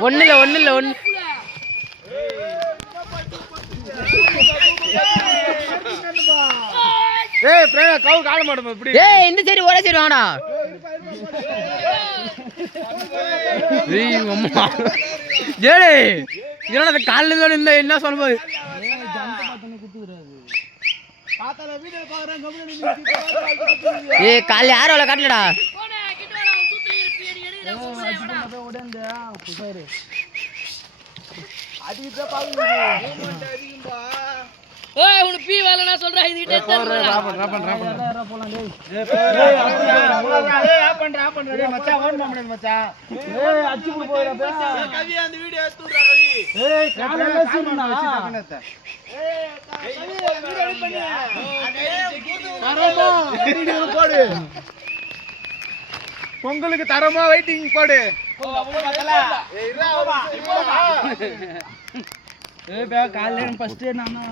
ஒண்ணு ஏய் பிரேமா கவு கால மாட்டோம் இப்படி ஏய் இந்த சைடு ஒரே சைடு வாடா ஏய் அம்மா டேய் இதனோட கால்ல தான் இந்த என்ன சொல்லுது ஜம்ப பார்த்தனே குத்துறாரு பாத்தால வீடியோ பாக்குறேன் கம்பெனி ஏய் கால்ல யாரோ வல காட்டலடா போடா கிட்ட வர சுத்தி இருப்பீடி எடுடா போடா ஓடேண்டா குசாரு அடிச்சா பாருங்க மூமெண்ட் அதிகம்பா ஏய் உன பீ வேல நான் சொல்றேன் இது கிட்ட போலாம் டேய் ஆப் பண்ற டேய் மச்சான் ஓன் பண்ணு மச்சான் ஏய் அச்சு போறா பே கவி அந்த வீடியோ எடுத்துறா கவி ஏய் காலைல சீருனா ஏய் வீடியோ எடிட் பண்ணு தரமா வீடியோ போடு பொங்கலுக்கு தரமா வெயிட்டிங் போடு ஏய் பே காலைல ஃபர்ஸ்ட் நானா